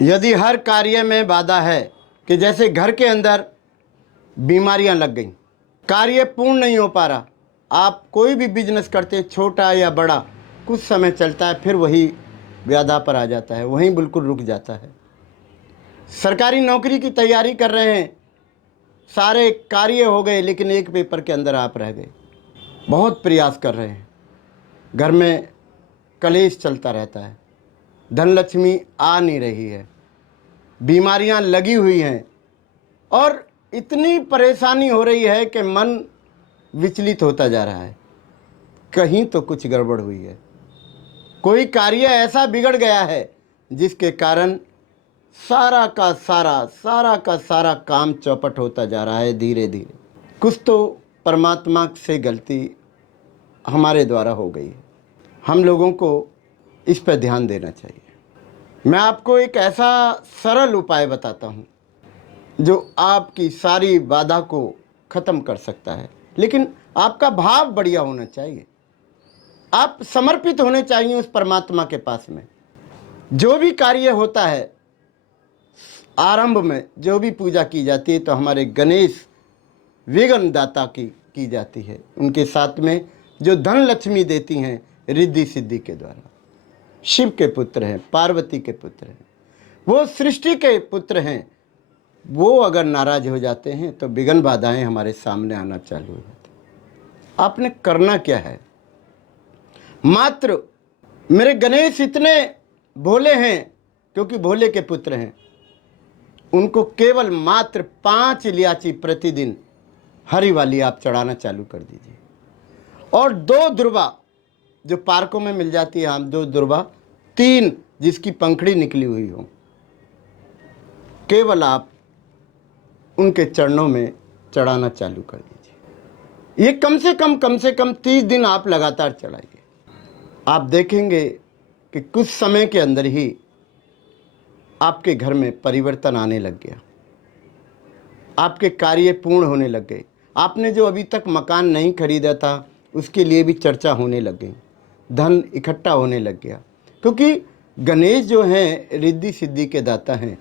यदि हर कार्य में बाधा है कि जैसे घर के अंदर बीमारियां लग गई, कार्य पूर्ण नहीं हो पा रहा, आप कोई भी बिजनेस करते छोटा या बड़ा, कुछ समय चलता है फिर वही व्याधा पर आ जाता है, वहीं बिल्कुल रुक जाता है। सरकारी नौकरी की तैयारी कर रहे हैं, सारे कार्य हो गए लेकिन एक पेपर के अंदर आप रह गए। बहुत प्रयास कर रहे हैं, घर में कलेश चलता रहता है, धनलक्ष्मी आ नहीं रही है, बीमारियां लगी हुई हैं और इतनी परेशानी हो रही है कि मन विचलित होता जा रहा है, कहीं तो कुछ गड़बड़ हुई है। कोई कार्य ऐसा बिगड़ गया है जिसके कारण सारा का सारा काम चौपट होता जा रहा है धीरे धीरे। कुछ तो परमात्मा से गलती हमारे द्वारा हो गई है, हम लोगों को इस पर ध्यान देना चाहिए। मैं आपको एक ऐसा सरल उपाय बताता हूँ जो आपकी सारी बाधा को ख़त्म कर सकता है, लेकिन आपका भाव बढ़िया होना चाहिए, आप समर्पित होने चाहिए उस परमात्मा के पास में। जो भी कार्य होता है, आरंभ में जो भी पूजा की जाती है तो हमारे गणेश विघ्न दाता की जाती है, उनके साथ में जो धन लक्ष्मी देती हैं रिद्धि सिद्धि के द्वारा। शिव के पुत्र हैं, पार्वती के पुत्र हैं, वो सृष्टि के पुत्र हैं। वो अगर नाराज हो जाते हैं तो विघ्न बाधाएं हमारे सामने आना चालू हो जाती हैं। आपने करना क्या है, मात्र मेरे गणेश इतने भोले हैं क्योंकि भोले के पुत्र हैं, उनको केवल मात्र 5 इलायची प्रतिदिन हरी वाली आप चढ़ाना चालू कर दीजिए। और 2 दुर्वा जो पार्कों में मिल जाती है आम, 2 दुर्वा, 3 जिसकी पंखड़ी निकली हुई हो, केवल आप उनके चरणों में चढ़ाना चालू कर दीजिए। ये कम से कम 30 दिन आप लगातार चढ़ाइए। आप देखेंगे कि कुछ समय के अंदर ही आपके घर में परिवर्तन आने लग गया, आपके कार्य पूर्ण होने लग गए। आपने जो अभी तक मकान नहीं खरीदा था उसके लिए भी चर्चा होने लग गई, धन इकट्ठा होने लग गया, क्योंकि गणेश जो हैं रिद्धि सिद्धि के दाता हैं,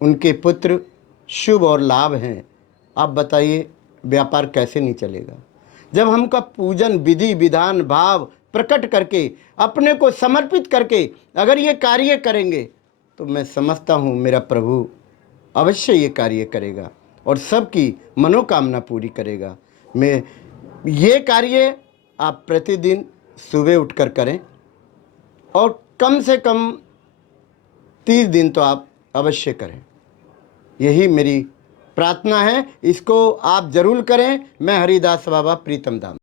उनके पुत्र शुभ और लाभ हैं। आप बताइए व्यापार कैसे नहीं चलेगा जब हमका पूजन विधि विधान भाव प्रकट करके अपने को समर्पित करके अगर ये कार्य करेंगे तो मैं समझता हूँ मेरा प्रभु अवश्य ये कार्य करेगा और सबकी मनोकामना पूरी करेगा। मैं ये कार्य आप प्रतिदिन सुबह उठकर करें और कम से कम 30 दिन तो आप अवश्य करें, यही मेरी प्रार्थना है। इसको आप जरूर करें। मैं हरिदास बाबा प्रीतम धाम।